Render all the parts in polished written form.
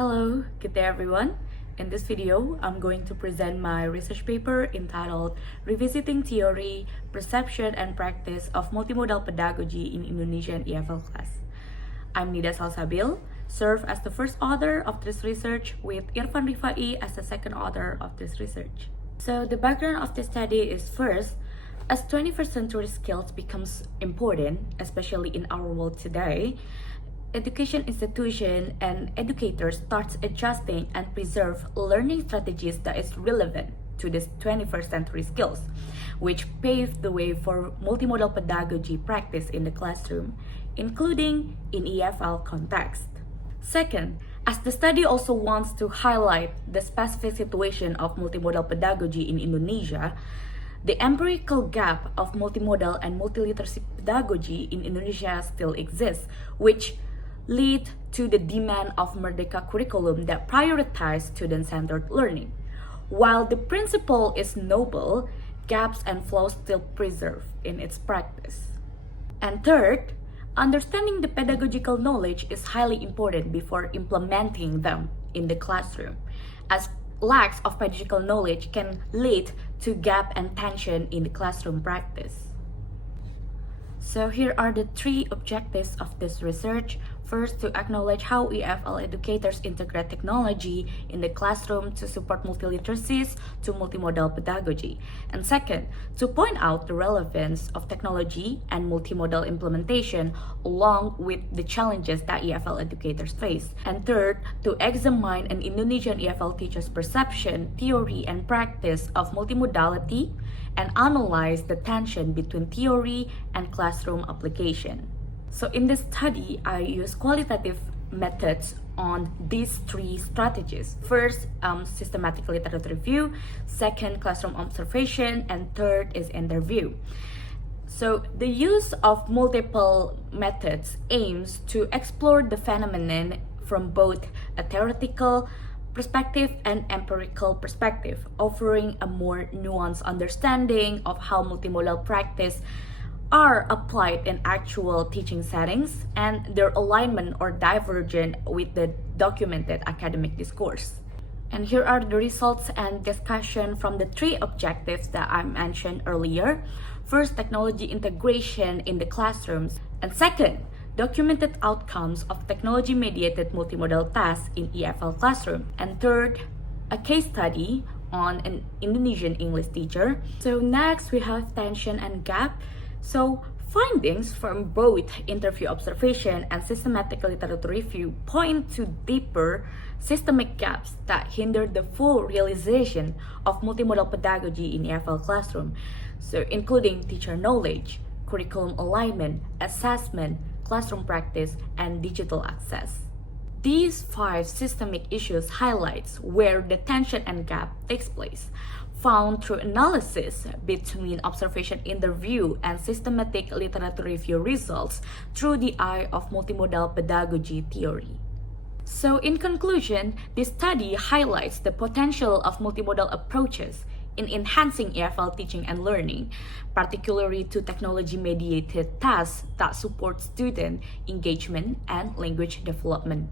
Hello, good day everyone. In this video, I'm going to present my research paper entitled Revisiting Theory, Perception and Practice of Multimodal Pedagogy in Indonesian EFL Class. I'm Nida Salsabil, serve as the first author of this research with Irfan Rifai as the second author of this research. So the background of this study is first, as 21st century skills becomes important, especially in our world today, education institution and educators starts adjusting and preserve learning strategies that is relevant to this 21st century skills, which paved the way for multimodal pedagogy practice in the classroom, including in EFL context. Second, as the study also wants to highlight the specific situation of multimodal pedagogy in Indonesia, the empirical gap of multimodal and multiliteracy pedagogy in Indonesia still exists, which lead to the demand of Merdeka curriculum that prioritize student-centered learning. While the principle is noble, gaps and flaws still preserve in its practice. And third, understanding the pedagogical knowledge is highly important before implementing them in the classroom, as lacks of pedagogical knowledge can lead to gap and tension in the classroom practice. So here are the three objectives of this research. First, to acknowledge how EFL educators integrate technology in the classroom to support multiliteracies to multimodal pedagogy. And second, to point out the relevance of technology and multimodal implementation along with the challenges that EFL educators face. And third, to examine an Indonesian EFL teacher's perception, theory, and practice of multimodality and analyze the tension between theory and classroom application. So in this study, I use qualitative methods on these three strategies. First, systematic literature review. Second, classroom observation. And third is interview. So the use of multiple methods aims to explore the phenomenon from both a theoretical perspective and empirical perspective, offering a more nuanced understanding of how multimodal practice are applied in actual teaching settings and their alignment or divergent with the documented academic discourse. And here are the results and discussion from the three objectives that I mentioned earlier. First, technology integration in the classrooms. And second, documented outcomes of technology-mediated multimodal tasks in EFL classroom. And third, a case study on an Indonesian English teacher. So next, we have tension and gap. So findings from both interview observation and systematic literature review point to deeper systemic gaps that hinder the full realization of multimodal pedagogy in EFL classroom. So including teacher knowledge, curriculum alignment, assessment, classroom practice, and digital access. These 5 systemic issues highlights where the tension and gap takes place, found through analysis between observation interview and systematic literature review results through the eye of multimodal pedagogy theory. So in conclusion, this study highlights the potential of multimodal approaches in enhancing EFL teaching and learning, particularly to technology-mediated tasks that support student engagement and language development.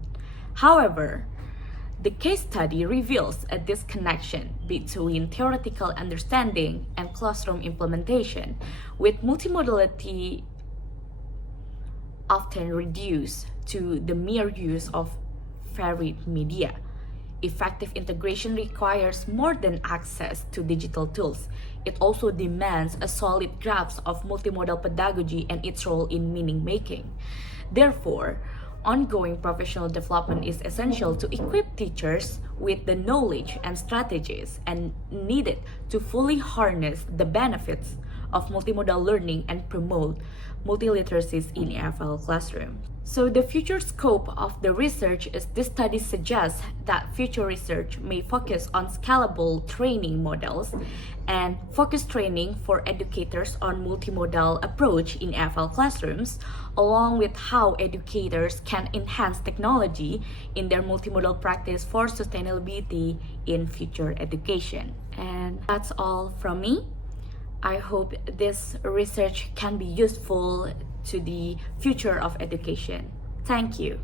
However, the case study reveals a disconnection between theoretical understanding and classroom implementation, with multimodality often reduced to the mere use of varied media. Effective integration requires more than access to digital tools. It also demands a solid grasp of multimodal pedagogy and its role in meaning making. Therefore, ongoing professional development is essential to equip teachers with the knowledge and strategies and needed to fully harness the benefits of multimodal learning and promote multiliteracies in EFL classroom. So the future scope of the research is this study suggests that future research may focus on scalable training models and focus training for educators on multimodal approach in EFL classrooms, along with how educators can enhance technology in their multimodal practice for sustainability in future education. And that's all from me. I hope this research can be useful to the future of education. Thank you.